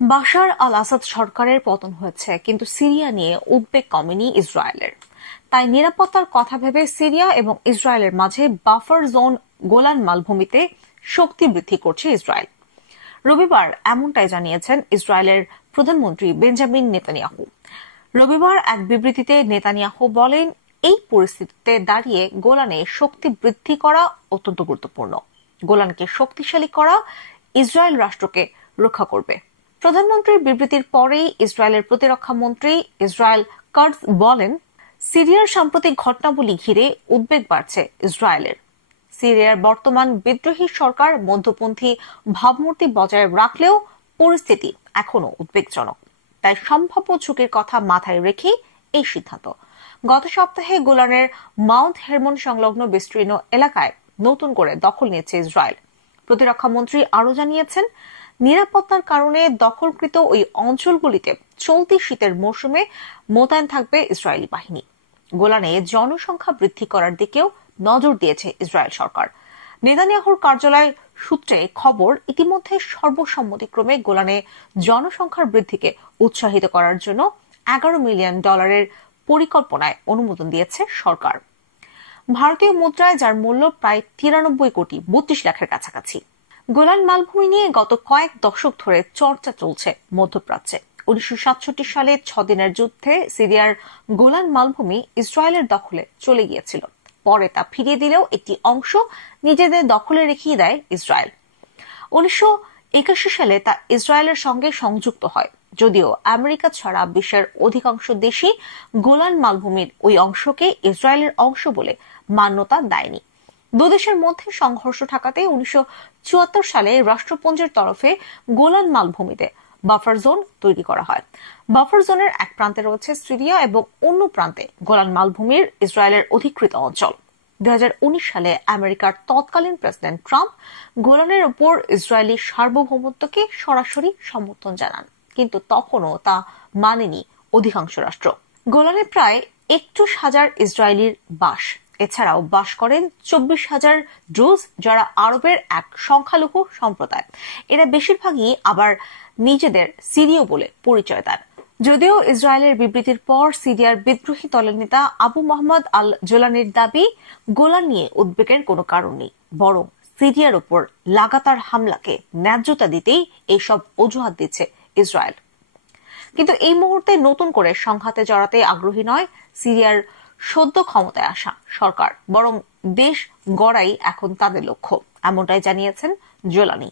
বাশার আল আসাদ সরকারের পতন হয়েছে, কিন্তু সিরিয়া নিয়ে উদ্বেগ কমেনি ইসরায়েলের। তাই নিরাপত্তার কথা ভেবে সিরিয়া এবং ইসরায়েলের মাঝে বাফার জোন গোলান মালভূমিতে শক্তি বৃদ্ধি করছে ইসরায়েল। রবিবার এমনটাই জানিয়েছেন ইসরায়েলের প্রধানমন্ত্রী বেঞ্জামিন নেতানিয়াহু। রবিবার এক বিবৃতিতে নেতানিয়াহু বলেন, এই পরিস্থিতিতে দাঁড়িয়ে গোলানে শক্তি বৃদ্ধি করা অত্যন্ত গুরুত্বপূর্ণ। গোলানকে শক্তিশালী করা ইসরায়েল রাষ্ট্রকে রক্ষা করবে। প্রধানমন্ত্রীর বিবৃতির পরেই ইসরায়েলের প্রতিরক্ষা মন্ত্রী ইসরায়েল কাটজ বলেন, সিরিয়ার সাম্প্রতিক ঘটনাবলী ঘিরে উদ্বেগ বাড়ছে ইসরায়েলের। সিরিয়ার বর্তমান বিদ্রোহী সরকার মধ্যপন্থী ভাবমূর্তি বজায় রাখলেও পরিস্থিতি এখনো উদ্বেগজনক। তাই সম্ভাব্য ঝুঁকির কথা মাথায় রেখে এই সিদ্ধান্ত। গত সপ্তাহে গোলানের মাউন্ট হেরমন সংলগ্ন বিস্তীর্ণ এলাকায় নতুন করে দখল নিয়েছে ইসরায়েল। প্রতিরক্ষা মন্ত্রী আরও জানিয়েছেন, নিরাপত্তার কারণে দখলকৃত ওই অঞ্চলগুলিতে চলতি শীতের মৌসুমে মোতায়েন থাকবে ইসরায়েলি বাহিনী। গোলানে জনসংখ্যা বৃদ্ধি করার দিকেও নজর দিয়েছে ইসরায়েল সরকার। নেতানিয়াহুর কার্যালয় সূত্রে খবর, ইতিমধ্যে সর্বসম্মতিক্রমে গোলানে জনসংখ্যার বৃদ্ধিকে উৎসাহিত করার জন্য $11 মিলিয়ন পরিকল্পনায় অনুমোদন দিয়েছে সরকার। ভারতীয় মুদ্রায় যার মূল্য প্রায় 93 কোটি 32 লাখের কাছাকাছি। গোলান মালভূমি নিয়ে গত কয়েক দশক ধরে চর্চা চলছে মধ্যপ্রাচ্যে। 1967 সালে 6 দিনের যুদ্ধে সিরিয়ার গোলান মালভূমি ইসরায়েলের দখলে চলে গিয়েছিল। পরে তা ফিরিয়ে দিলেও একটি অংশ নিজেদের দখলে রেখেই দেয় ইসরায়েল। 1981 সালে তা ইসরায়েলের সঙ্গে সংযুক্ত হয়, যদিও আমেরিকা ছাড়া বিশ্বের অধিকাংশ দেশই গোলান মালভূমির ওই অংশকে ইসরায়েলের অংশ বলে মান্যতা দেয়নি। দুদেশের মধ্যে সংঘর্ষ ঠেকাতে 1974 সালে রাষ্ট্রপুঞ্জের তরফে গোলান মালভূমিতে বাফার জোন তৈরি করা হয়। বাফার জোনের এক প্রান্তে রয়েছে সিরিয়া এবং অন্য প্রান্তে গোলান মালভূমির ইসরায়েলের অধিকৃত অঞ্চল। 2019 সালে আমেরিকার তৎকালীন প্রেসিডেন্ট ট্রাম্প গোলানের উপর ইসরায়েলি সার্বভৌমত্বকে সরাসরি সমর্থন জানান, কিন্তু তখনও তা মানেনি অধিকাংশ রাষ্ট্র। গোলানে প্রায় 21,000 ইসরায়েলির বাস। এছাড়াও বাস করেন 24,000 ড্রুজ, যারা আরবের এক সংখ্যালঘু সম্প্রদায়। এরা বেশিরভাগই আবার নিজেদের সিরীয় বলে পরিচয় দেন। যদিও ইসরায়েলের বিবৃতির পর সিরিয়ার বিদ্রোহী দলের নেতা আবু মোহাম্মদ আল জোলানির দাবি, গোলান নিয়ে উদ্বেগের কোনো কারণ নেই, বরং সিরিয়ার উপর লাগাতার হামলাকে ন্যায্যতা দিতেই এইসব অজুহাত দিচ্ছে ইসরায়েল। কিন্তু এই মুহূর্তে নতুন করে সংঘাতে জড়াতে আগ্রহী নয় সিরিয়ার সদ্য ক্ষমতায় আসা সরকার, বরং দেশ গড়াই এখন তাদের লক্ষ্য, এমনটাই জানিয়েছেন জোলানি।